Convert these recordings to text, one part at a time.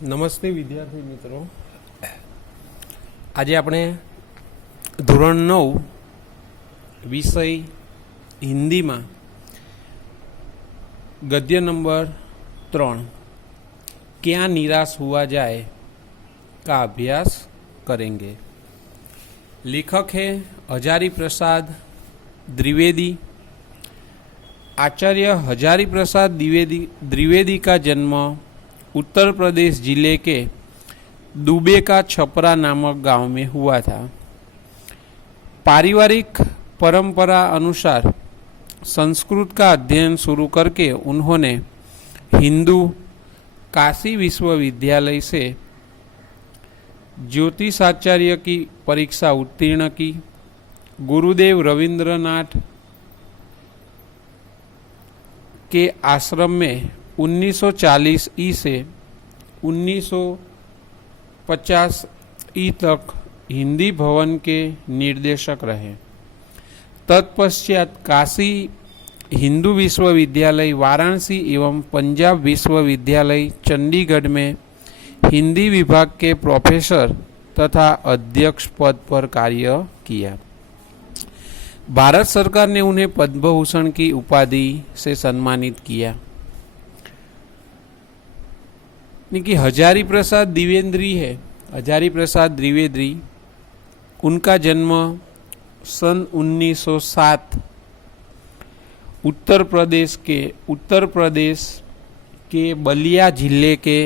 નમસ્તે વિદ્યાર્થી મિત્રો, આજે આપણે ધોરણ 9 વિષય હિન્દીમાં गद्य नंबर 3 क्या निराश हुआ जाए का अभ्यास करेंगे। लेखक है हजारी प्रसाद द्विवेदी। आचार्य हजारी प्रसाद द्विवेदी का जन्म उत्तर प्रदेश जिले के दुबे का छपरा नामक गांव में हुआ था। पारिवारिक परंपरा अनुसार संस्कृत का अध्ययन शुरू करके उन्होंने हिंदू काशी विश्वविद्यालय से ज्योतिषाचार्य की परीक्षा उत्तीर्ण की। गुरुदेव रविंद्रनाथ के आश्रम में 1940 ई से 1950 ई तक हिंदी भवन के निर्देशक रहे। तत्पश्चात काशी हिंदू विश्वविद्यालय वाराणसी एवं पंजाब विश्वविद्यालय चंडीगढ़ में हिंदी विभाग के प्रोफेसर तथा अध्यक्ष पद पर कार्य किया। भारत सरकार ने उन्हें पद्म भूषण की उपाधि से सम्मानित किया। कि हजारी प्रसाद द्विवेदी है, हजारी प्रसाद द्विवेदी, उनका जन्म सन 1907 उत्तर प्रदेश के बलिया जिले के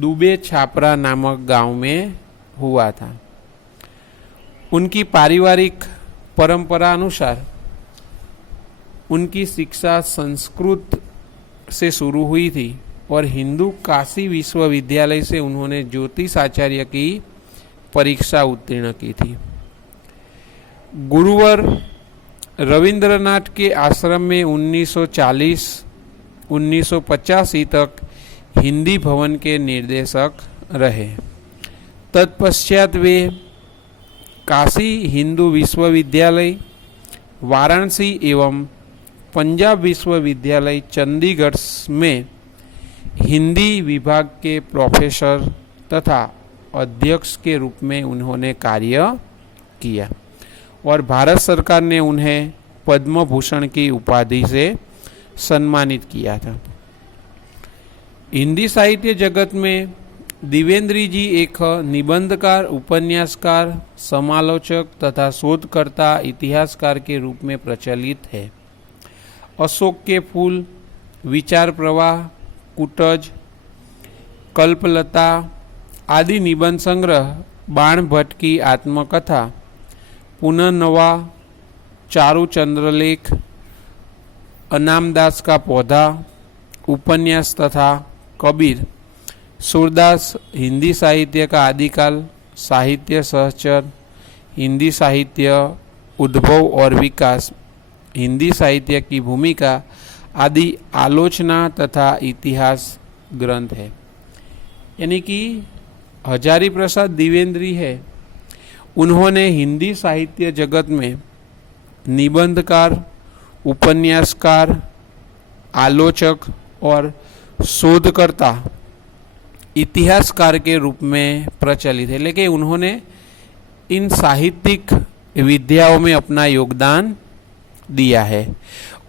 दुबे छापरा नामक गांव में हुआ था। उनकी पारिवारिक परंपरा अनुसार उनकी शिक्षा संस्कृत से शुरू हुई थी और हिंदू काशी विश्वविद्यालय से उन्होंने ज्योतिष आचार्य की परीक्षा उत्तीर्ण की थी। गुरुवर रविंद्रनाथ के आश्रम में 1940-1985 तक हिंदी भवन के निर्देशक रहे। तत्पश्चात वे काशी हिंदू विश्वविद्यालय वाराणसी एवं पंजाब विश्वविद्यालय चंडीगढ़ में हिंदी विभाग के प्रोफेसर तथा अध्यक्ष के रूप में उन्होंने कार्य किया और भारत सरकार ने उन्हें पद्म भूषण की उपाधि से सम्मानित किया था। हिंदी साहित्य जगत में द्विवेदी जी एक निबंधकार, उपन्यासकार, समालोचक तथा शोधकर्ता, इतिहासकार के रूप में प्रचलित है। अशोक के फूल, विचार प्रवाह, कुटज, कल्पलता आदि निबंध संग्रह, बाण भट्ट की आत्मकथा, पुनर्नवा, चारु चंद्रलेख, अनामदास का पौधा, उपन्यास तथा कबीर, सूरदास हिंदी साहित्य का आदिकाल, साहित्य सहचर, हिंदी साहित्य उद्भव और विकास, हिंदी साहित्य की भूमिका आदि आलोचना तथा इतिहास ग्रंथ है। यानी कि हजारी प्रसाद द्विवेदी है, उन्होंने हिंदी साहित्य जगत में निबंधकार, उपन्यासकार, आलोचक और शोधकर्ता, इतिहासकार के रूप में प्रचलित है। लेकिन उन्होंने इन साहित्यिक विद्याओं में अपना योगदान दिया है।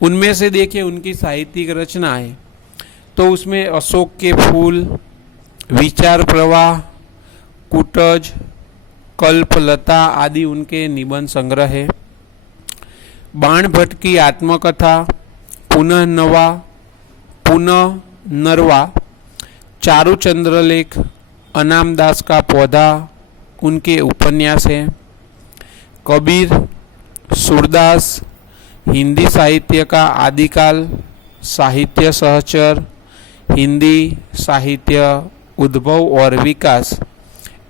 उनमें से देखिए उनकी साहित्यिक रचना है तो उसमें अशोक के फूल, विचार प्रवाह, कुटज, कल्पलता आदि उनके निबंध संग्रह है। बाण भट्ट की आत्मकथा, पुनर्नवा, पुनर्नवा, चारु चंद्रलेख, अनामदास का पौधा उनके उपन्यास है। कबीर, सूरदास हिंदी साहित्य का आदिकाल, साहित्य सहचर, हिंदी साहित्य उद्भव और विकास,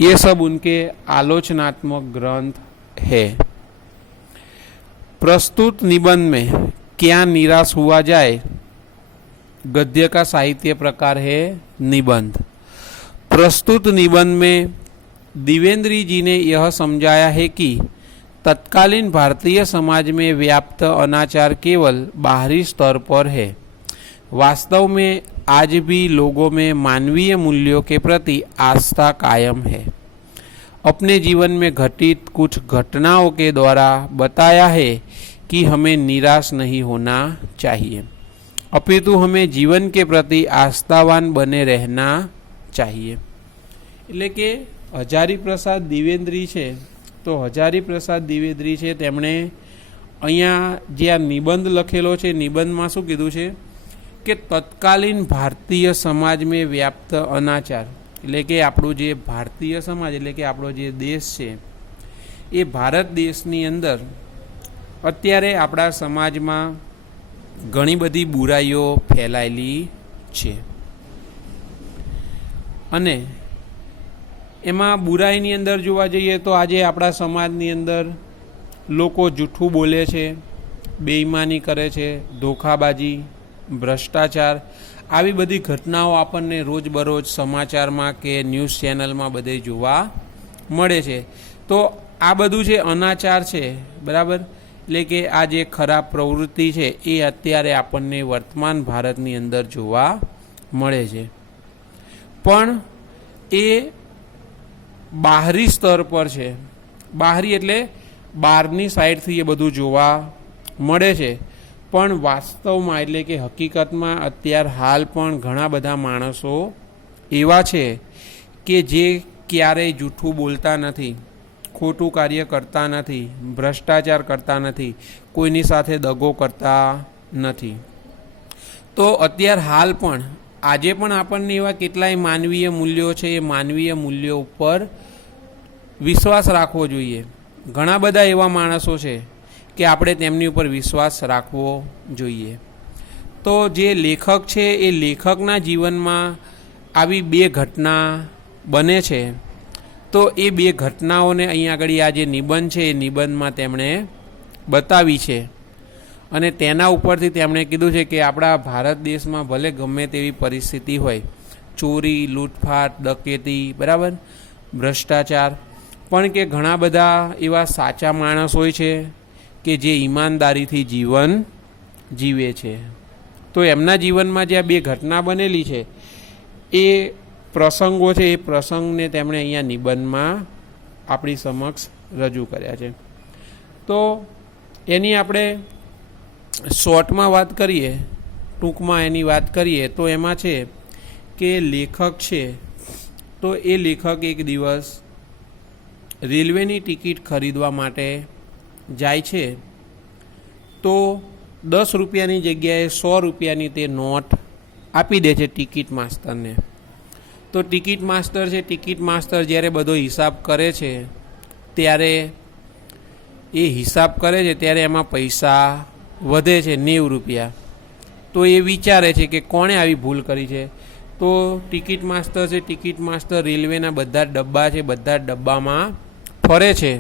ये सब उनके आलोचनात्मक ग्रंथ है। प्रस्तुत निबंध में क्या निराश हुआ जाए गद्य का साहित्य प्रकार है निबंध। प्रस्तुत निबंध में द्विवेदी जी ने यह समझाया है कि तत्कालीन भारतीय समाज में व्याप्त अनाचार केवल बाहरी स्तर पर है। वास्तव में आज भी लोगों में मानवीय मूल्यों के प्रति आस्था कायम है। अपने जीवन में घटित कुछ घटनाओं के द्वारा बताया है कि हमें निराश नहीं होना चाहिए, अपितु हमें जीवन के प्रति आस्थावान बने रहना चाहिए। એટલે કે હજારી પ્રસાદ દ્વિવેદી છે, તો હજારી પ્રસાદ દ્વિવેદી છે તેમણે અહીંયા જે આ નિબંધ લખેલો છે, નિબંધમાં શું કીધું છે કે તત્કાલીન ભારતીય સમાજ में વ્યાપ્ત અનાચાર, એટલે કે આપણું જે ભારતીય સમાજ એટલે કે આપણો જે દેશ છે એ ભારત દેશની અંદર અત્યારે આપણા સમાજમાં ઘણી બધી બુરાઈઓ ફેલાયેલી છે અને એમાં બુરાઈની અંદર જોવા જઈએ તો આજે આપણા સમાજની અંદર લોકો જૂઠું બોલે છે, બેઈમાની કરે છે, ધોખાબાજી, ભ્રષ્ટાચાર, આવી બધી ઘટનાઓ આપણને રોજબરોજ સમાચારમાં કે ન્યૂઝ ચેનલમાં બધે જોવા મળે છે। તો આ બધું છે અનાચાર છે, બરાબર, એટલે કે આ જે ખરાબ પ્રવૃત્તિ છે એ અત્યારે આપણને વર્તમાન ભારતની અંદર જોવા મળે છે, પણ એ બહારી સ્તર પર છે। બહારી એટલે બહારની સાઈડથી એ બધું જોવા મળે છે, પણ વાસ્તવમાં એટલે કે હકીકતમાં અત્યાર હાલ પણ ઘણા બધા માણસો એવા છે કે જે ક્યારેય જૂઠું બોલતા નથી, ખોટું કાર્ય કરતા નથી, ભ્રષ્ટાચાર કરતા નથી, કોઈની સાથે દગો કરતા નથી। તો અત્યાર હાલ પણ આજે પણ આપણને એવા કેટલાય માનવીય મૂલ્યો છે, એ માનવીય મૂલ્યો ઉપર વિશ્વાસ રાખવો જોઈએ। ઘણા બધા એવા માણસો છે કે આપણે તેમની ઉપર વિશ્વાસ રાખવો જોઈએ। તો જે લેખક છે એ લેખકના જીવનમાં આવી બે ઘટના બને છે, તો એ બે ઘટનાઓને અહીંયા આગળ આ જે નિબંધ છે એ નિબંધમાં તેમણે બતાવી છે અને તેના ઉપરથી તેમણે કીધું છે કે આપણા ભારત દેશમાં ભલે ગમે તેવી પરિસ્થિતિ હોય, ચોરી, લૂંટફાટ, ડકેતી, બરાબર, ભ્રષ્ટાચાર, પણ કે ઘણા બધા એવા સાચા માણસ હોય છે કે જે ઈમાનદારીથી જીવન જીવે છે। તો એમના જીવનમાં જે આ બે ઘટના બનેલી છે એ પ્રસંગો છે, એ પ્રસંગને તેમણે અહીંયા નિબંધમાં આપણી સમક્ષ રજૂ કર્યા છે। તો એની આપણે શોર્ટમાં વાત કરીએ, ટૂંકમાં એની વાત કરીએ તો એમાં છે કે લેખક છે તો એ લેખક એક દિવસ રેલવેની ટિકિટ ખરીદવા માટે જાય છે, તો 10 રૂપિયાની જગ્યાએ 100 રૂપિયાની તે નોટ આપી દે છે ટિકિટ માસ્તરને। તો ટિકિટ માસ્ટર છે, ટિકિટ માસ્ટર જ્યારે બધો હિસાબ કરે છે ત્યારે એ હિસાબ કરે છે ત્યારે એમાં પૈસા વધે છે 90 રૂપિયા। તો એ વિચારે છે કે કોણે આવી ભૂલ કરી છે। તો ટિકિટ માસ્ટર છે, ટિકિટ માસ્ટર રેલવેના બધા ડબ્બા છે, બધા ડબ્બામાં ફરે છે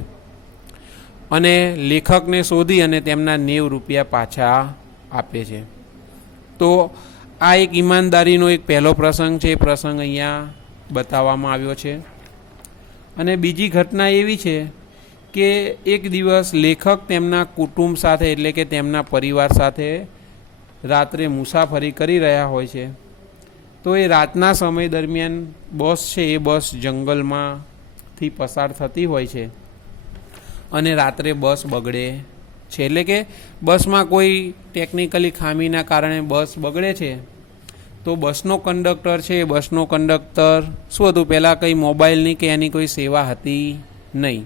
અને લેખકને શોધી અને તેમના 90 રૂપિયા પાછા આપે છે। તો આ એક ઈમાનદારીનો એક પહેલો પ્રસંગ છે, એ પ્રસંગ અહીંયા બતાવવામાં આવ્યો છે। અને બીજી ઘટના એવી છે કે એક દિવસ લેખક તેમના કુટુંબ સાથે એટલે કે તેમના પરિવાર સાથે રાત્રે મુસાફરી કરી રહ્યા હોય છે। તો એ રાતના સમય દરમિયાન બસ છે એ બસ જંગલમાંથી પસાર થતી હોય છે અને રાત્રે બસ બગડે છે, એટલે કે બસમાં કોઈ ટેકનિકલી ખામીના કારણે બસ બગડે છે। તો બસનો કંડક્ટર છે, બસનો કંડક્ટર શું હતું, પહેલાં કંઈ મોબાઈલની કે એની કોઈ સેવા હતી નહીં।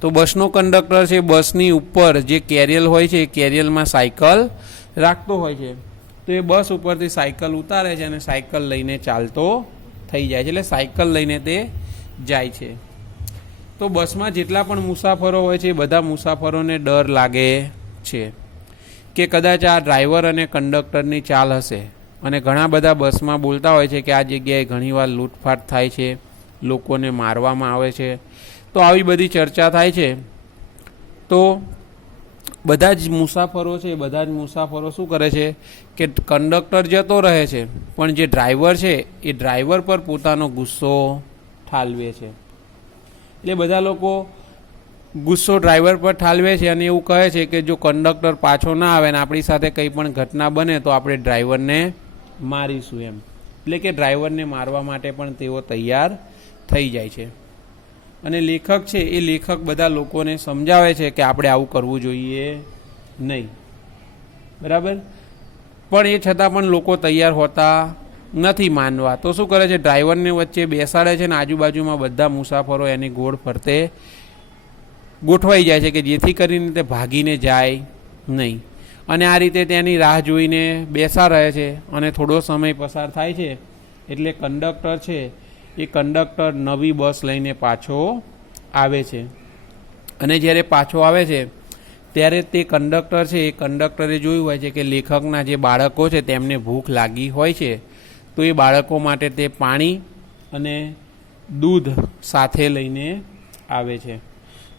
તો બસનો કંડક્ટર છે બસની ઉપર જે કેરિયલ હોય છે એ કેરિયલમાં સાયકલ રાખતો હોય છે। તો એ બસ ઉપરથી સાયકલ ઉતારે છે અને સાયકલ લઈને ચાલતો થઈ જાય છે, એટલે સાયકલ લઈને તે જાય છે। તો બસમાં જેટલા પણ મુસાફરો હોય છે એ બધા મુસાફરોને ડર લાગે છે કે કદાચ આ ડ્રાઈવર અને કંડક્ટરની ચાલ હશે, અને ઘણા બધા બસમાં બોલતા હોય છે કે આ જગ્યાએ ઘણીવાર લૂંટફાટ થાય છે, લોકોને મારવામાં આવે છે। તો આવી બધી ચર્ચા થાય છે। તો બધા જ મુસાફરો છે, બધા જ મુસાફરો શું કરે છે કે કંડક્ટર જતો રહે છે પણ જે ડ્રાઈવર છે એ ડ્રાઈવર પર પોતાનો ગુસ્સો ઠાલવે છે। એટલે બધા લોકો ગુસ્સો ડ્રાઈવર પર ઠાલવે છે અને એવું કહે છે કે જો કંડક્ટર પાછો ના આવે ને આપણી સાથે કંઈ પણ ઘટના બને તો આપણે ડ્રાઈવરને મારીશું એમ, એટલે કે ડ્રાઈવરને મારવા માટે પણ તેઓ તૈયાર થઈ જાય છે. અને લેખક છે એ લેખક બધા લોકોને સમજાવે છે કે આપણે આવું કરવું જોઈએ નહીં, બરાબર. પણ એ છતાં પણ લોકો તૈયાર હોતા નથી માનવા. તો શું કરે છે, ડ્રાઈવરને વચ્ચે બેસાડે છે ને આજુબાજુમાં બધા મુસાફરો એની ગોળ ફરતે ગોઠવાઈ જાય છે કે જેથી કરીને તે ભાગીને જાય નહીં. અને આ રીતે તેની રાહ જોઈને બેસા રહે છે. અને થોડો સમય પસાર થાય છે એટલે કંડક્ટર છે એ કંડક્ટર નવી બસ લઈને પાછો આવે છે. અને જ્યારે પાછો આવે છે ત્યારે તે કંડક્ટર છે એ કંડક્ટરે જોયું હોય છે કે લેખકના જે બાળકો છે તેમને ભૂખ લાગી હોય છે, તો એ બાળકો માટે તે પાણી અને દૂધ સાથે લઈને આવે છે.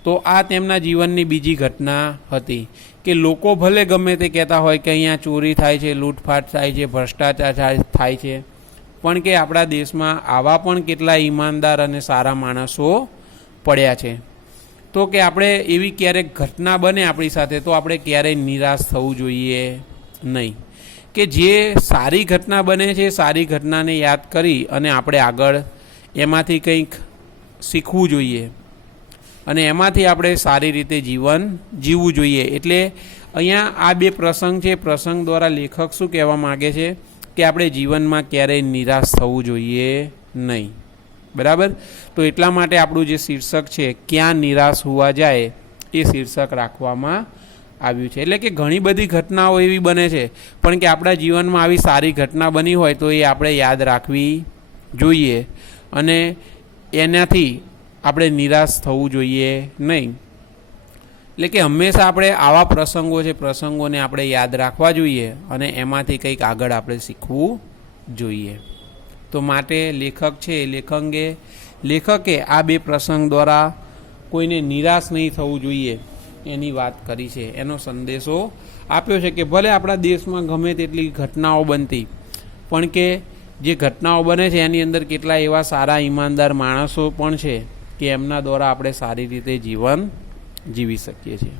તો આ તેમના જીવનની બીજી ઘટના હતી કે લોકો ભલે ગમે તે કહેતા હોય કે અહીંયા ચોરી થાય છે, લૂંટફાટ થાય છે, ભ્રષ્ટાચાર થાય છે, પણ કે આપણા દેશમાં આવા પણ કેટલા ઈમાનદાર અને સારા માણસો પડ્યા છે. તો કે આપણે એવી ક્યારેક ઘટના બને આપણી સાથે તો આપણે ક્યારેય નિરાશ થવું જોઈએ નહીં. કે જે સારી ઘટના બને છે સારી ઘટનાને યાદ કરી અને આપણે આગળ એમાંથી કંઈક શીખવું જોઈએ અને એમાંથી આપણે સારી રીતે જીવન જીવવું જોઈએ. એટલે અહીંયા આ બે પ્રસંગ છે, પ્રસંગ દ્વારા લેખક શું કહેવા માગે છે કે આપણે જીવનમાં ક્યારેય નિરાશ થવું જોઈએ નહીં, બરાબર. તો એટલા માટે આપણું જે શીર્ષક છે ક્યાં નિરાશ હોવા જાય એ શીર્ષક રાખવામાં આવ્યું છે. એટલે કે ઘણી બધી ઘટનાઓ એવી બને છે પણ કે આપણા જીવનમાં આવી સારી ઘટના બની હોય તો એ આપણે યાદ રાખવી જોઈએ અને એનાથી આપણે નિરાશ થવું જોઈએ નહીં. એટલે કે હંમેશા આપણે આવા પ્રસંગો છે પ્રસંગોને આપણે યાદ રાખવા જોઈએ અને એમાંથી કંઈક આગળ આપણે શીખવું જોઈએ. તો માટે લેખક છે લેખકે આ બે પ્રસંગ દ્વારા કોઈને નિરાશ નહીં થવું જોઈએ એની વાત કરી છે, એનો સંદેશો આપ્યો છે કે ભલે આપણા દેશમાં ગમે તેટલી ઘટનાઓ બનતી પણ કે જે ઘટનાઓ બને છે એની અંદર કેટલા એવા સારા ઈમાનદાર માણસો પણ છે કે એમના દ્વારા આપણે સારી રીતે જીવન જીવી શકીએ છીએ.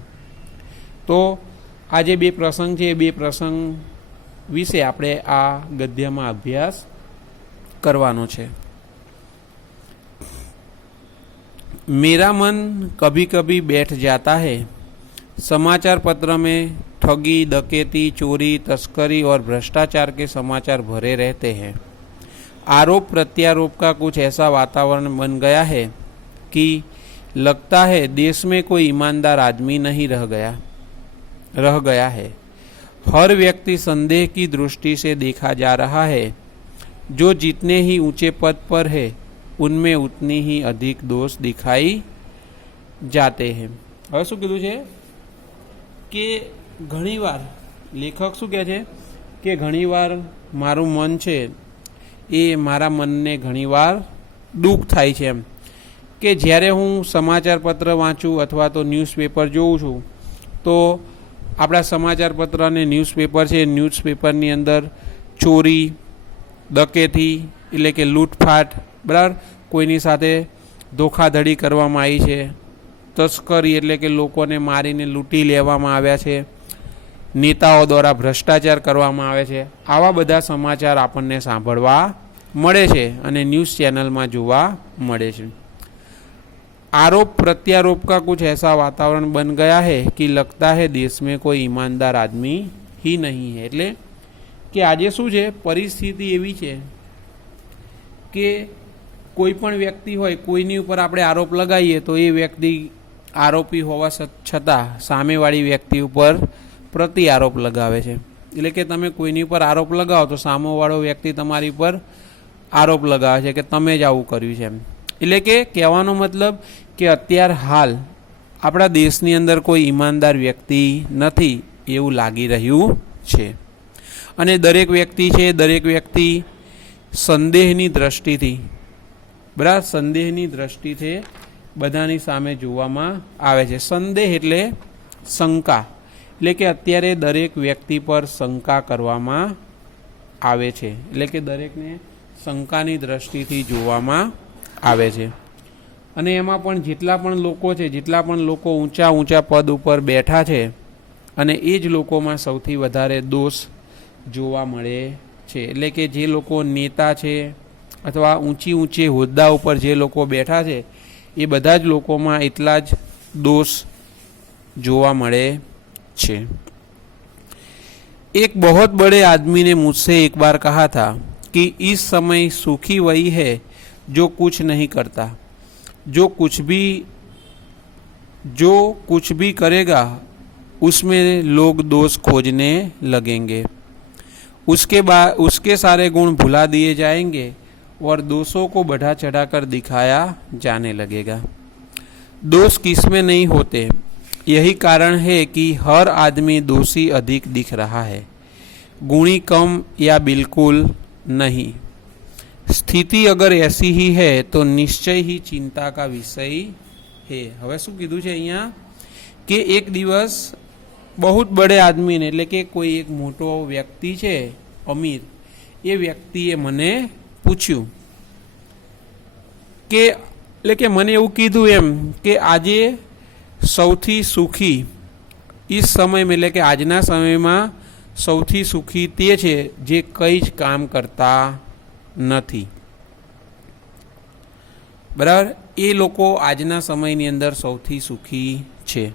તો આ જે બે પ્રસંગ છે એ બે પ્રસંગ વિશે આપણે આ ગદ્યમાં અભ્યાસ કરવાનો છે. मेरा मन कभी कभी बैठ जाता है, समाचार पत्र में ठगी, डकैती, चोरी, तस्करी और भ्रष्टाचार के समाचार भरे रहते हैं. आरोप प्रत्यारोप का कुछ ऐसा वातावरण बन गया है कि लगता है देश में कोई ईमानदार आदमी नहीं रह गया है. हर व्यक्ति संदेह की दृष्टि से देखा जा रहा है. जो जितने ही ऊंचे पद पर है उनमें उतनी ही अधिक दोष दिखाई जाते हैं. હવે શું કીધું છે કે ઘણીવાર લેખક શું કહે છે કે ઘણીવાર મારું મન છે એ મારા મનને ઘણીવાર દુઃખ થાય છે એમ કે જ્યારે હું સમાચાર પત્ર વાંચું અથવા તો ન્યૂઝપેપર જોઉં છું તો આપણા સમાચાર પત્ર અને ન્યૂઝપેપર છે ન્યૂઝપેપરની અંદર ચોરી, ડકેતી એટલે કે લૂંટફાટ, બરાબર, કોઈની સાથે ધોખાધડી કરવામાં આવી છે, તસ્કરી એટલે કે લોકોને મારીને લૂંટી લેવામાં આવ્યા છે, નેતાઓ દ્વારા ભ્રષ્ટાચાર કરવામાં આવે છે, આવા બધા સમાચાર આપણને સાંભળવા મળે છે અને ન્યૂઝ ચેનલમાં જોવા મળે છે. आरोप प्रत्यारोप का कुछ ऐसा वातावरण बन गया है कि लगता है देश में कोई ईमानदार आदमी ही नहीं है. એટલે કે આજે શું છે પરિસ્થિતિ એવી છે કે કોઈ પણ વ્યક્તિ હોય કોઈની ઉપર આપણે આરોપ લગાવીએ તો એ વ્યક્તિ આરોપી હોવા છતાં સામેવાળી વ્યક્તિ ઉપર પ્રતિ આરોપ લગાવે છે. એટલે કે તમે કોઈની ઉપર આરોપ લગાવો તો સામેવાળો વ્યક્તિ તમારી ઉપર આરોપ લગાવે છે કે તમે જ આવું કર્યું છે એમ. એટલે કે કહેવાનો મતલબ કે અત્યાર હાલ આપણા દેશની અંદર કોઈ ઈમાનદાર વ્યક્તિ નથી એવું લાગી રહ્યું છે. અને દરેક વ્યક્તિ છે દરેક વ્યક્તિ સંદેહની દ્રષ્ટિથી, બરાબર, સંદેહની દ્રષ્ટિથી બધાની સામે જોવામાં આવે છે. સંદેહ એટલે શંકા, એટલે કે અત્યારે દરેક વ્યક્તિ પર શંકા કરવામાં આવે છે. એટલે કે દરેકને શંકાની દ્રષ્ટિથી જોવામાં આવે છે. અને એમાં પણ જેટલા પણ લોકો ઊંચા પદ ઉપર બેઠા છે અને એ જ લોકોમાં સૌથી વધારે દોષ જોવા મળે છે, એટલે કે જે લોકો નેતા છે અથવા ઊંચી હોદ્દા ઉપર જે લોકો બેઠા છે એ બધા જ લોકોમાં એટલા જ દોષ જોવા મળે છે। एक बहुत बड़े आदमी ने मुझसे एक बार कहा था कि इस समय सुखी वही है जो कुछ नहीं करता, जो कुछ भी करेगा उसमें लोग दोष खोजने लगेंगे, उसके सारे गुण भुला दिए जाएंगे और दोषों को बढ़ा चढ़ाकर दिखाया जाने लगेगा। दोष किसमें नहीं होते, यही कारण है कि हर आदमी दोषी अधिक दिख रहा है, गुणी कम या बिल्कुल नहीं। स्थिति अगर ऐसी ही है तो निश्चय ही चिंता का विषय है। हवे शू कीधुं छे अहींया कि एक दिवस बहुत बड़े आदमी ने એટલે કે કોઈ એક મોટો વ્યક્તિ છે અમીર, એ વ્યક્તિએ મને પૂછ્યું કે એટલે કે મને એવું કીધું એમ કે આજે સૌથી સુખી इस समय में એટલે કે આજના સમયમાં સૌથી સુખી તે છે જે કંઈ જ કામ કરતા નથી। બરાબર, એ લોકો આજના સમયની અંદર સૌથી સુખી છે।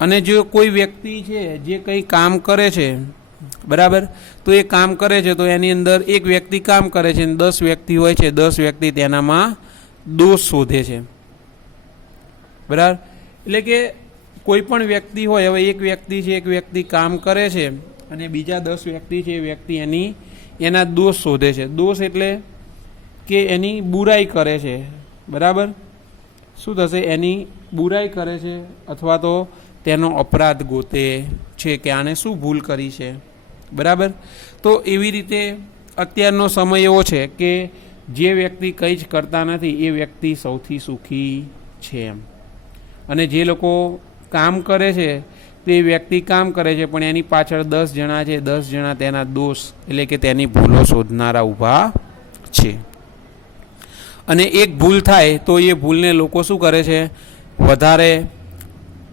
અને જો કોઈ વ્યક્તિ છે જે કંઈ કામ કરે છે, બરાબર, તો એ કામ કરે છે તો એની અંદર એક વ્યક્તિ કામ કરે છે, 10 વ્યક્તિ હોય છે, 10 વ્યક્તિ તેનામાં દોષ શોધે છે। બરાબર, એટલે કે કોઈ પણ વ્યક્તિ હોય, હવે એક વ્યક્તિ છે, એક વ્યક્તિ કામ કરે છે અને બીજા 10 વ્યક્તિ છે એ વ્યક્તિ એના દોષ શોધે છે। દોષ એટલે કે એની બુરાઈ કરે છે। બરાબર, શું થશે, એની બુરાઈ કરે છે અથવા તો તેનો અપરાધ ગોતે છે કે આને શું ભૂલ કરી છે। બરાબર, તો એવી રીતે અત્યારનો સમય એવો છે કે જે વ્યક્તિ કંઈ જ કરતા નથી એ વ્યક્તિ સૌથી સુખી છે એમ। અને જે લોકો કામ કરે છે તે વ્યક્તિ કામ કરે છે પણ એની પાછળ 10 જણા છે, 10 જણા તેના દોષ એટલે કે તેની ભૂલો શોધનારા ઊભા છે। અને એક ભૂલ થાય તો એ ભૂલને લોકો શું કરે છે, વધારે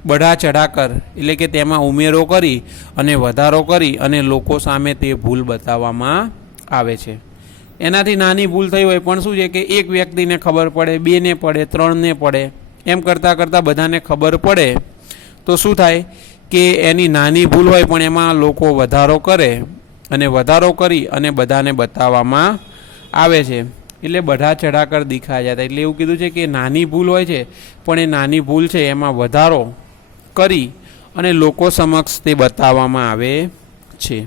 બઢા ચઢાકર એટલે કે તેમાં ઉમેરો કરી અને વધારો કરી અને લોકો સામે તે ભૂલ બતાવવામાં આવે છે। એનાથી નાની ભૂલ થઈ હોય પણ શું છે કે એક વ્યક્તિને ખબર પડે, 2 ને પડે, 3 ને પડે, એમ કરતાં કરતાં બધાને ખબર પડે તો શું થાય કે એની નાની ભૂલ હોય પણ એમાં લોકો વધારો કરે અને વધારો કરી અને બધાને બતાવવામાં આવે છે। એટલે બઢા ચઢાકર દિખાયા જાતા। એટલે એવું કીધું છે કે નાની ભૂલ હોય છે પણ એ નાની ભૂલ છે એમાં વધારો કરી અને લોકો સમક્ષ તે બતાવવામાં આવે છે।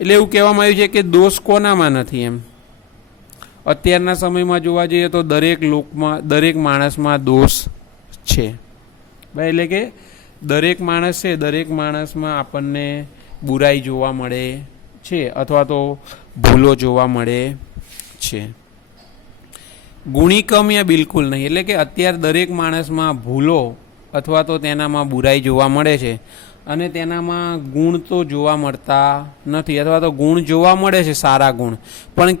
એટલે એવું કહેવામાં આવ્યું છે કે દોષ કોનામાં નથી એમ। અત્યારના સમયમાં જોવા જઈએ તો દરેક માણસમાં દોષ છે। ભાઈ, એટલે કે દરેક માણસ છે, દરેક માણસમાં આપણને બુરાઈ જોવા મળે છે અથવા તો ભૂલો જોવા મળે છે। ગુણી કમ યા બિલકુલ નહીં, એટલે કે અત્યારે દરેક માણસમાં ભૂલો અથવા તો તેનામાં બુરાઈ જોવા મળે છે અને તેનામાં ગુણ તો જોવા મળતા નથી, અથવા તો ગુણ જોવા મળે છે, સારા ગુણ, પણ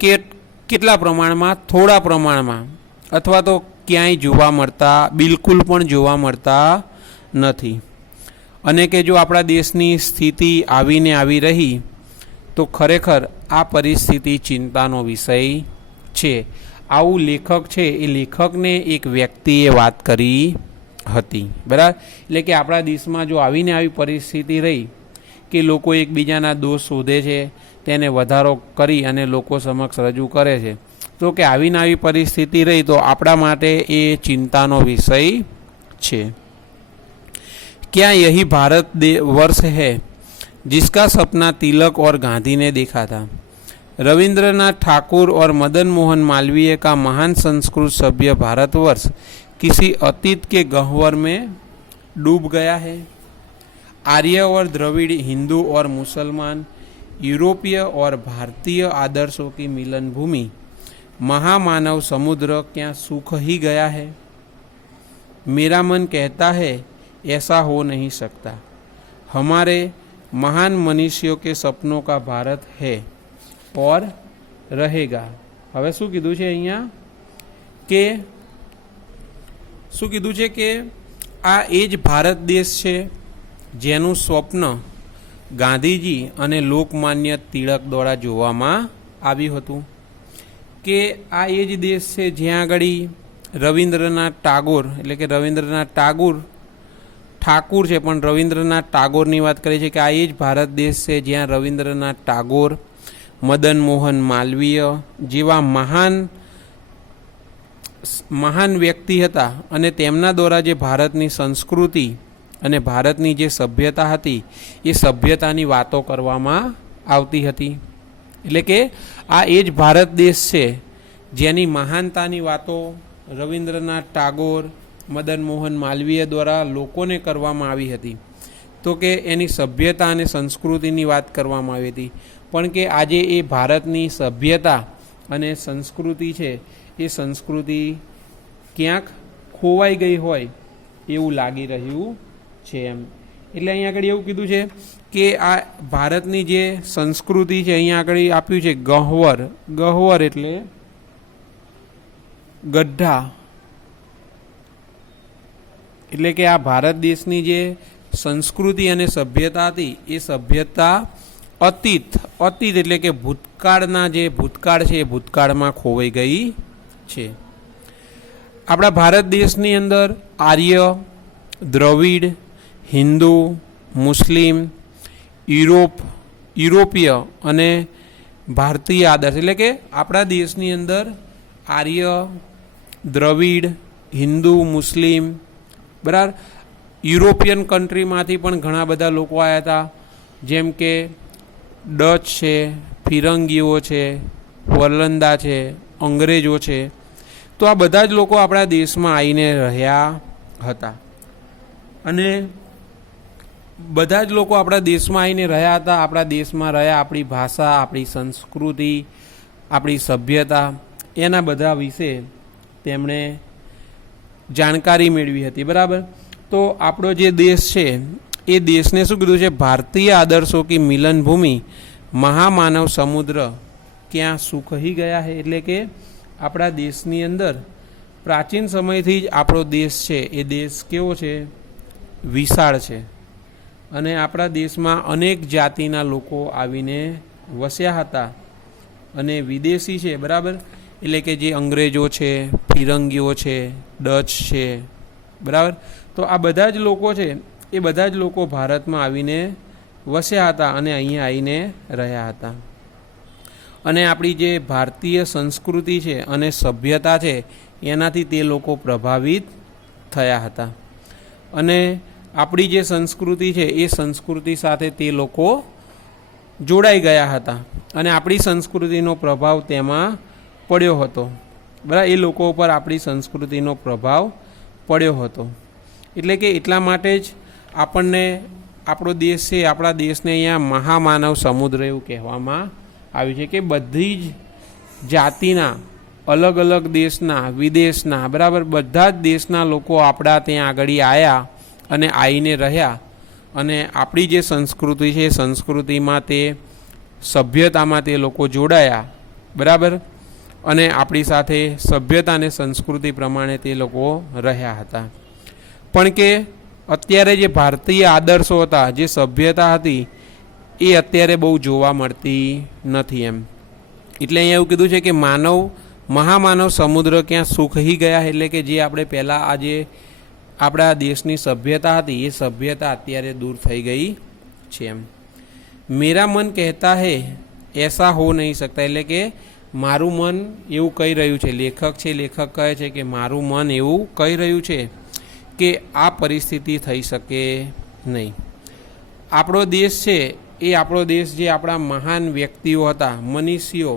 કેટલા પ્રમાણમાં, થોડા પ્રમાણમાં, અથવા તો ક્યાંય જોવા મળતા, બિલકુલ પણ જોવા મળતા નથી। અને કે જો આપણા દેશની સ્થિતિ આવીને આવી રહી તો ખરેખર આ પરિસ્થિતિ ચિંતાનો વિષય છે। આવું લેખક છે એ લેખકને એક વ્યક્તિએ વાત કરી હતી। બરાબર, એટલે કે આપણા દેશમાં જો આવીને આવી પરિસ્થિતિ રહી કે લોકો એકબીજાના દોષ શોધે છે, તેને વધારો કરી અને લોકો સમક્ષ રજૂ કરે છે, તો કે આવીને આવી પરિસ્થિતિ રહી તો આપણા માટે એ ચિંતાનો વિષય છે। क्या यही भारत वर्ष है जिसका सपना तिलक और गांधी ने देखा था? रविंद्रनाथ ठाकुर और मदन मोहन मालवीय का महान संस्कृत सभ्य भारतवर्ष किसी अतीत के गह्वर में डूब गया है। आर्य और द्रविड़, हिंदू और मुसलमान, यूरोपीय और भारतीय आदर्शों की मिलन भूमि, महामानव समुद्र क्या सूख ही गया है? मेरा मन कहता है ऐसा हो नहीं सकता। हमारे महान मनुष्यों के सपनों का भारत है और रहेगा। હવે શું કીધું છે અહીંયા કે શું કીધું છે કે આ એ જ ભારત દેશ છે જેનું સ્વપ્ન ગાંધીજી અને લોકમાન્ય તિલક દ્વારા જોવામાં આવ્યું હતું કે આ એ જ દેશ છે જ્યાં આગળ રવિન્દ્રનાથ ટાગોર એટલે કે રવિન્દ્રનાથ ઠાકુર છે પણ રવિન્દ્રનાથ ટાગોરની વાત કરીએ છીએ કે આ એ જ ભારત દેશ છે જ્યાં રવિન્દ્રનાથ ટાગોર, મદન મોહન માલવીય જેવા મહાન વ્યક્તિ હતા અને તેમના દ્વારા જે ભારતની સંસ્કૃતિ અને ભારતની જે સભ્યતા હતી એ સભ્યતાની વાતો કરવામાં આવતી હતી. એટલે કે આ એ જ ભારત દેશ છે જેની મહાનતાની વાતો રવિન્દ્રનાથ ટાગોર, મદન મોહન માલવીય દ્વારા લોકોને કરવામાં આવી હતી. તો કે એની સભ્યતા અને સંસ્કૃતિની વાત કરવામાં આવી હતી. પણ કે આજે એ ભારતની સભ્યતા અને સંસ્કૃતિ છે એ સંસ્કૃતિ ક્યાંક ખોવાઈ ગઈ હોય એવું લાગી રહ્યું છે એમ. એટલે અહીંયા આગળ એવું કીધું છે કે આ ભારતની જે સંસ્કૃતિ છે અહીંયા આગળ આપ્યું છે ગહ્વર એટલે ગઢા. એટલે કે આ ભારત દેશની જે સંસ્કૃતિ અને સભ્યતા હતી એ સભ્યતા અતીત એટલે કે ભૂતકાળના જે ભૂતકાળ છે એ ભૂતકાળમાં ખોવાઈ ગઈ છે. આપણા ભારત દેશની અંદર આર્ય, દ્રવિડ, હિન્દુ, મુસ્લિમ, યુરોપીય અને ભારતીય આદર્શ એટલે કે આપણા દેશની અંદર આર્ય, દ્રવિડ, હિન્દુ, મુસ્લિમ બરાબર, યુરોપિયન કન્ટ્રીમાંથી પણ ઘણા બધા લોકો આવ્યા હતા, જેમ કે ડચ છે, ફિરંગીઓ છે, વરલંદા છે, અંગ્રેજો છે. તો આ બધા જ લોકો આપણા દેશમાં આવીને રહ્યા હતા અને બધા જ લોકો આપણા દેશમાં આવીને રહ્યા હતા. આપણા દેશમાં રહ્યા, આપણી ભાષા, આપણી સંસ્કૃતિ, આપણી સભ્યતા એના બધા વિશે તેમણે જાણકારી મેળવી હતી. બરાબર. તો આપણો જે દેશ છે એ દેશને શું કીધું છે? ભારતીય આદર્શો કી મિલન ભૂમિ મહામાનવ સમુદ્ર ક્યાં સુખહી ગયા है. એટલે કે આપણા દેશની અંદર પ્રાચીન સમયથી જ આપણો દેશ છે એ દેશ કેવો છે? વિશાળ છે. અને આપણા દેશમાં અનેક જાતિના લોકો આવીને વસ્યા હતા અને વિદેશી છે બરાબર, એટલે કે જે અંગ્રેજો છે, ફિરંગીઓ છે, ડચ છે બરાબર. તો આ બધા જ લોકો છે એ બધા જ લોકો ભારતમાં આવીને વસ્યા હતા અને અહીંયા આવીને રહ્યા હતા. અને આપણી જે ભારતીય સંસ્કૃતિ છે અને સભ્યતા છે એનાથી તે લોકો પ્રભાવિત થયા હતા અને આપણી જે સંસ્કૃતિ છે એ સંસ્કૃતિ સાથે તે લોકો જોડાઈ ગયા હતા અને આપણી સંસ્કૃતિનો પ્રભાવ તેમાં પડ્યો હતો. બરાબર. એ લોકો ઉપર આપણી સંસ્કૃતિનો પ્રભાવ પડ્યો હતો. એટલે કે એટલા માટે જ આપણને આપણો દેશ છે, આપણા દેશને અહીંયા મહામાનવ સમુદ્ર એવું કહેવામાં આવ્યું છે કે બધી જ જાતિના, અલગ અલગ દેશના, વિદેશના બરાબર બધા જ દેશના લોકો આપણા ત્યાં આગળ આવ્યા અને આવીને રહ્યા અને આપણી જે સંસ્કૃતિ છે સંસ્કૃતિમાં તે સભ્યતામાં તે લોકો જોડાયા બરાબર. અને આપણી સાથે સભ્યતા અને સંસ્કૃતિ પ્રમાણે તે લોકો રહ્યા હતા. પણ કે અત્યારે જે ભારતીય આદર્શો હતા, જે સભ્યતા હતી એ અત્યારે બહુ જોવા મળતી નથી એમ. એટલે અહીંયા એવું કીધું છે કે મહામાનવ સમુદ્ર ક્યાં સુખહી ગયા. એટલે કે જે આપણે પહેલાં આજે આપણા દેશની સભ્યતા હતી એ સભ્યતા અત્યારે દૂર થઈ ગઈ છે એમ. મેરા મન કહેતા હૈ એસા હો નહીં શકતા. એટલે કે મારું મન એવું કહી રહ્યું છે, લેખક કહે છે કે મારું મન એવું કહી રહ્યું છે કે આ પરિસ્થિતિ થઈ શકે નહીં. આપણો દેશ છે એ આપણો દેશ જે આપણા મહાન વ્યક્તિઓ હતા, મનીષીઓ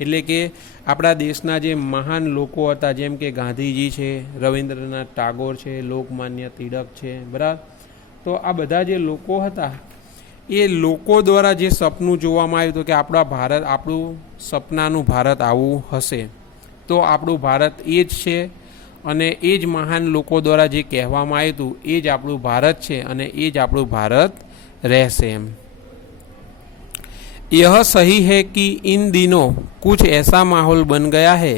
એટલે કે આપણા દેશના જે મહાન લોકો હતા, જેમ કે ગાંધીજી છે, રવિન્દ્રનાથ ટાગોર છે, લોકમાન્ય તિલક છે બરાબર. તો આ બધા જે લોકો હતા એ લોકો દ્વારા જે સપનું જોવામાં આવ્યું હતું કે આપણું સપનાનું ભારત આવું હશે, તો આપણું ભારત એ જ છે અને એ જ મહાન લોકો દ્વારા જે કહેવામાં આવ્યું હતું એ જ આપણું ભારત છે અને એ જ આપણું ભારત રહેશે એમ. यह सही है कि इन दिनों कुछ ऐसा माहौल बन गया है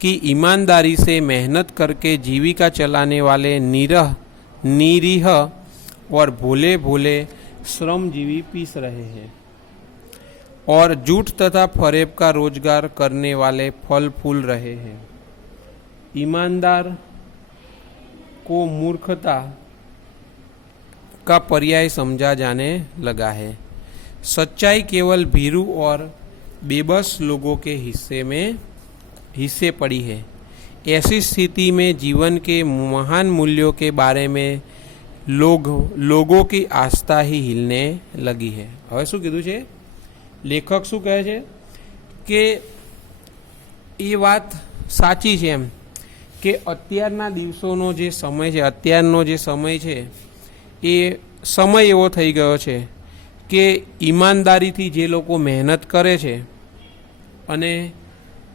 कि ईमानदारी से मेहनत करके जीविका चलाने वाले निरीह और भोले भोले श्रमजीवी पीस रहे हैं और जूठ तथा फरेब का रोजगार करने वाले फल फूल रहे हैं। ईमानदार को मूर्खता का पर्याय समझा जाने लगा है। सच्चाई केवल भीरू और बेबस लोगों के हिस्से पड़ी है। ऐसी स्थिति में जीवन के महान मूल्यों के बारे में लोगों की आस्था ही हिलने लगी है। હવે શું કીધું છે લેખક? શું કહે છે કે એ વાત સાચી છે એમ કે અત્યારના દિવસોનો જે સમય છે, અત્યારનો જે સમય છે એ સમય એવો થઈ ગયો છે કે ઈમાનદારીથી જે લોકો મહેનત કરે છે અને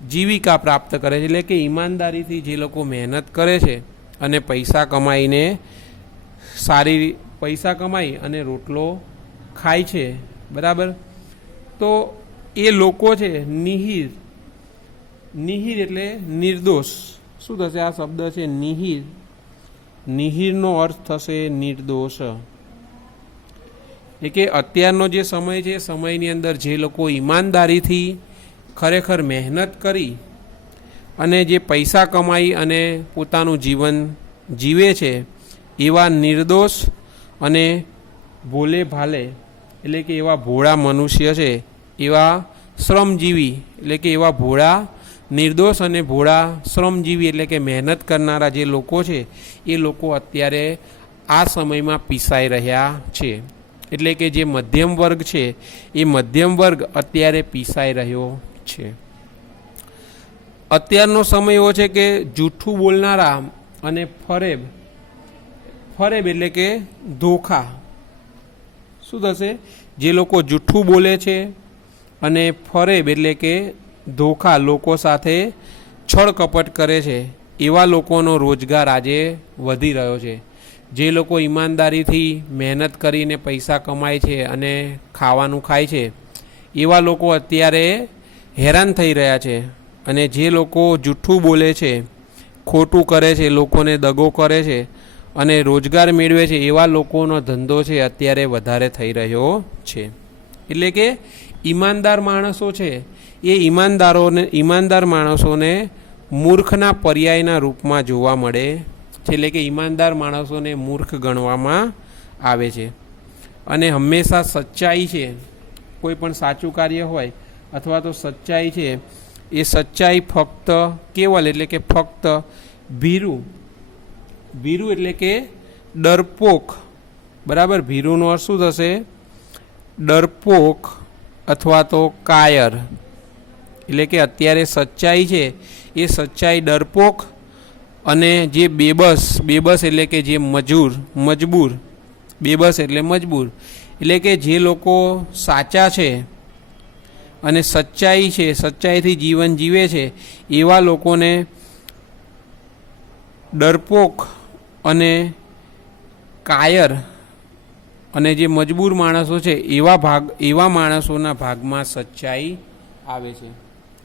જીવિકા પ્રાપ્ત કરે છે, એટલે કે ઈમાનદારીથી જે લોકો મહેનત કરે છે અને પૈસા કમાઈને પૈસા કમાઈ અને રોટલો ખાય છે, બરાબર, તો એ લોકો છે નિહીર એટલે નિર્દોષ. શું થશે? આ શબ્દ છે નિહીરનો અર્થ થશે નિર્દોષ. એટલે કે અત્યારનો જે સમય છે, સમયની અંદર જે લોકો ઈમાનદારીથી ખરેખર મહેનત કરી અને જે પૈસા કમાઈ અને પોતાનું જીવન જીવે છે એવા નિર્દોષ અને ભોલે ભાલે એટલે કે એવા ભોળા મનુષ્ય છે, એવા શ્રમજીવી એટલે કે એવા ભોળા નિર્દોષ અને ભોળા શ્રમજીવી એટલે કે મહેનત કરનારા જે લોકો છે એ લોકો અત્યારે આ સમયમાં પીસાઈ રહ્યા છે. એટલે કે જે મધ્યમ વર્ગ છે એ મધ્યમ વર્ગ અત્યારે પીસાઈ રહ્યો છે. અત્યારનો સમય એવો છે કે જૂઠું બોલનારા અને ફરેબ એટલે કે ધોખા. શું થશે? જે લોકો જૂઠું બોલે છે અને ફરેબ એટલે કે ધોખા, લોકો સાથે છળ કપટ કરે છે, એવા લોકોનો રોજગાર આજે વધી રહ્યો છે. જે લોકો ઈમાનદારીથી મહેનત કરીને પૈસા કમાય છે અને ખાવાનું ખાય છે એવા લોકો અત્યારે હેરાન થઈ રહ્યા છે. અને જે લોકો જૂઠું બોલે છે, ખોટું કરે છે, લોકોને દગો કરે છે અને રોજગાર મેળવે છે એવા લોકોનો ધંધો છે અત્યારે વધારે થઈ રહ્યો છે. એટલે કે ઈમાનદાર માણસો છે એ ઈમાનદાર માણસોને મૂર્ખના પર્યાયના રૂપમાં જોવા મળે છે. એટલે કે ઈમાનદાર માણસોને મૂર્ખ ગણવામાં આવે છે. અને હંમેશા સચ્ચાઈ છે, કોઈ પણ સાચું કાર્ય હોય અથવા તો સચ્ચાઈ છે, એ સચ્ચાઈ ફક્ત કેવલ એટલે કે ફક્ત ભીરું એટલે કે ડરપોક, બરાબર. ભીરુનો અર્થ શું થશે? ડરપોક અથવા તો કાયર. એટલે કે અત્યારે સચ્ચાઈ છે એ સચ્ચાઈ ડરપોક અને જે બેબસ એટલે કે જે મજબૂર, બેબસ એટલે મજબૂર, એટલે કે જે લોકો સાચા છે અને સચ્ચાઈ છે, સચ્ચાઈથી જીવન જીવે છે એવા લોકોને ડરપોક અને કાયર અને જે મજબૂર માણસો છે એવા માણસોના ભાગમાં સચ્ચાઈ આવે છે.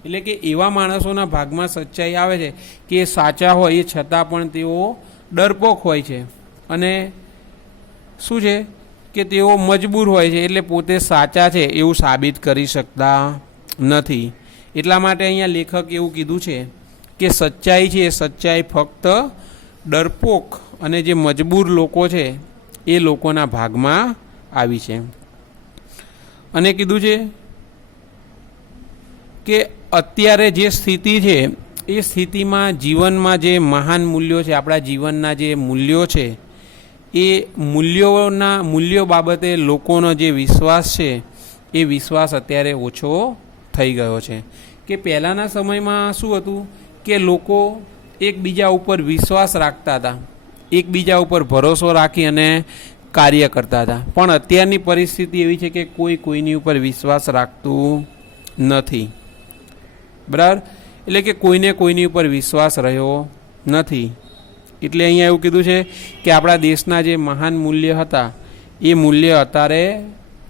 એટલે કે એવા માણસોના ભાગમાં સચ્ચાઈ આવે છે કે એ સાચા હોય એ છતાં પણ તેઓ ડરપોક હોય છે અને શું છે કે તેઓ મજબૂર હોય છે, એટલે પોતે સાચા છે એવું સાબિત કરી શકતા નથી. એટલા માટે અહીંયા લેખક એવું કીધું છે કે સચ્ચાઈ છે એ સચ્ચાઈ ફક્ત ડરપોક અને જે મજબૂર લોકો છે એ લોકોના ભાગમાં આવી છે. અને કીધું છે કે અત્યારે જે સ્થિતિ છે એ સ્થિતિમાં જીવનમાં જે મહાન મૂલ્યો છે, આપણા જીવનના જે મૂલ્યો છે એ મૂલ્યો બાબતે લોકોનો જે વિશ્વાસ છે એ વિશ્વાસ અત્યારે ઓછો થઈ ગયો છે. કે પહેલાંના સમયમાં શું હતું કે લોકો એકબીજા ઉપર વિશ્વાસ રાખતા હતા, એકબીજા ઉપર ભરોસો રાખી અને કાર્ય કરતા હતા. પણ અત્યારની પરિસ્થિતિ એવી છે કે કોઈની ઉપર વિશ્વાસ રાખતું નથી, બરાબર. એટલે કે કોઈની ઉપર વિશ્વાસ રહ્યો નથી. એટલે અહીંયા એવું કીધું છે કે આપણા દેશના જે મહાન મૂલ્ય હતા એ મૂલ્ય અત્યારે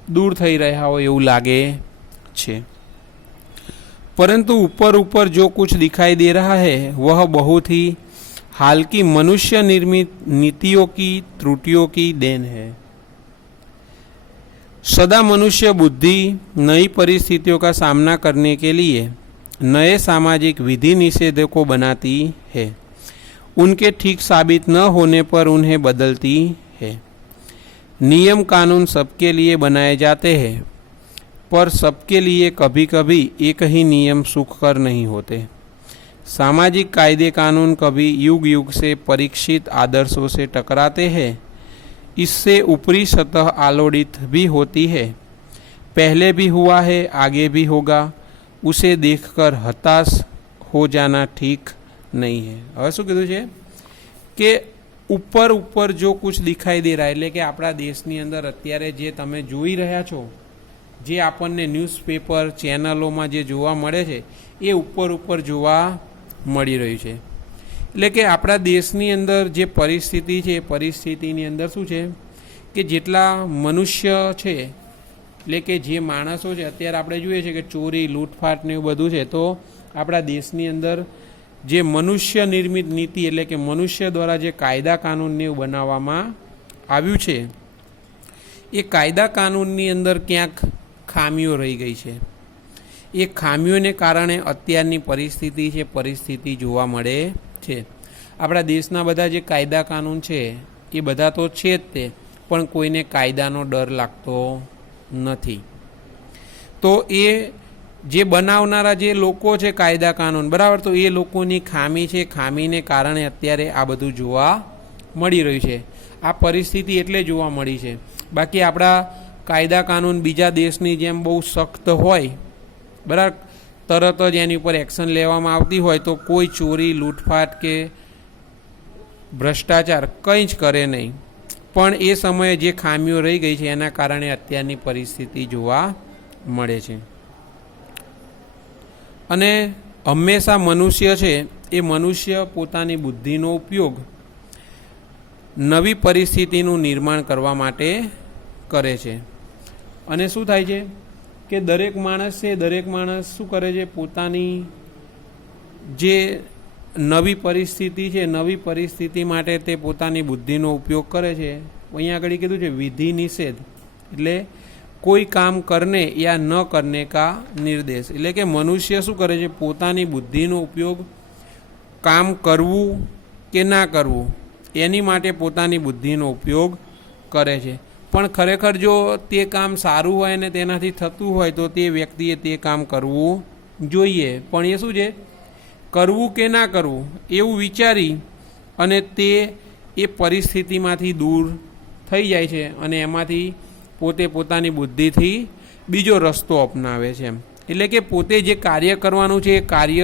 દૂર થઈ રહ્યા હોય એવું લાગે છે. परंतु ऊपर जो कुछ दिखाई दे रहा है वह बहुत ही हाल की मनुष्य निर्मित नीतियों की त्रुटियों की देन है. सदा मनुष्य बुद्धि नई परिस्थितियों का सामना करने के लिए नए सामाजिक विधि निषेधों को बनाती है, उनके ठीक साबित न होने पर उन्हें बदलती है। नियम कानून सबके लिए बनाए जाते हैं, पर सबके लिए कभी कभी एक ही नियम सुखकर नहीं होते। सामाजिक कायदे कानून कभी युग युग से परीक्षित आदर्शों से टकराते हैं, इससे ऊपरी सतह आलोड़ित भी होती है। पहले भी हुआ है, आगे भी होगा, उसे देखकर हताश हो जाना ठीक नहीं है। હવે શું કીધું છે કે ઉપર ઉપર જો कुछ दिखाई दे रहा है, એટલે કે આપણા દેશની અંદર અત્યારે જે તમે જોઈ રહ્યા છો, જે આપણને ન્યૂઝપેપર ચેનલોમાં જે જોવા મળે છે એ ઉપર ઉપર જોવા મળી રહ્યું છે। એટલે કે આપણા દેશની અંદર જે પરિસ્થિતિ છે એ પરિસ્થિતિની અંદર શું છે કે જેટલા મનુષ્ય છે, એટલે કે જે માણસો છે, અત્યારે આપણે જોઈએ છે કે ચોરી લૂંટફાટ ને એવું બધું છે, તો આપણા દેશની અંદર જે મનુષ્ય નિર્મિત નીતિ એટલે કે મનુષ્ય દ્વારા જે કાયદા કાનૂનને એવું બનાવવામાં આવ્યું છે એ કાયદા કાનૂનની અંદર ક્યાંક ખામીઓ રહી ગઈ છે। એ ખામીઓને કારણે અત્યારની પરિસ્થિતિ જોવા મળે છે। આપણા દેશના બધા જે કાયદા કાનૂન છે એ બધા તો છે જ તે, પણ કોઈને કાયદાનો ડર લાગતો નથી। તો એ જે બનાવનારા જે લોકો છે કાયદા કાનૂન, બરાબર, તો એ લોકોની ખામી છે, ખામીને કારણે અત્યારે આ બધું જોવા મળી રહ્યું છે। આ પરિસ્થિતિ એટલે જોવા મળી છે। બાકી આપણા કાયદા કાનૂન બીજા દેશની જેમ બહુ સખ્ત હોય, બરાબર, તરત જ એની ઉપર એક્શન લેવામાં આવતી હોય તો કોઈ ચોરી લૂંટફાટ કે ભ્રષ્ટાચાર કંઈ જ કરે નહીં, પણ એ સમયે જે ખામીઓ રહી ગઈ છે એના કારણે અત્યારની પરિસ્થિતિ જોવા મળે છે। અને હંમેશા મનુષ્ય છે એ મનુષ્ય પોતાની બુદ્ધિનો ઉપયોગ નવી પરિસ્થિતિનું નિર્માણ કરવા માટે કરે છે। અને શું થાય છે કે દરેક માણસ શું કરે છે, પોતાની જે નવી પરિસ્થિતિ છે, નવી પરિસ્થિતિ માટે તે પોતાની બુદ્ધિનો ઉપયોગ કરે છે। અહીંયા આગળ કીધું છે વિધિ નિષેધ, એટલે કોઈ કામ કરને યા ન કરને કા નિર્દેશ, એટલે કે મનુષ્ય શું કરે છે, પોતાની બુદ્ધિનો ઉપયોગ કામ કરવું કે ના કરવું એની માટે પોતાની બુદ્ધિનો ઉપયોગ કરે છે। પણ ખરેખર જો તે કામ સારું હોય ને તેનાથી થતું હોય તો તે વ્યક્તિએ તે કામ કરવું જોઈએ, પણ એ શું છે, કરવું કે ના કરવું એવું વિચારી અને તે એ પરિસ્થિતિમાંથી દૂર થઈ જાય છે અને એમાંથી પોતે પોતાની બુદ્ધિથી બીજો રસ્તો અપનાવે છે। એટલે કે પોતે જે કાર્ય કરવાનું છે એ કાર્ય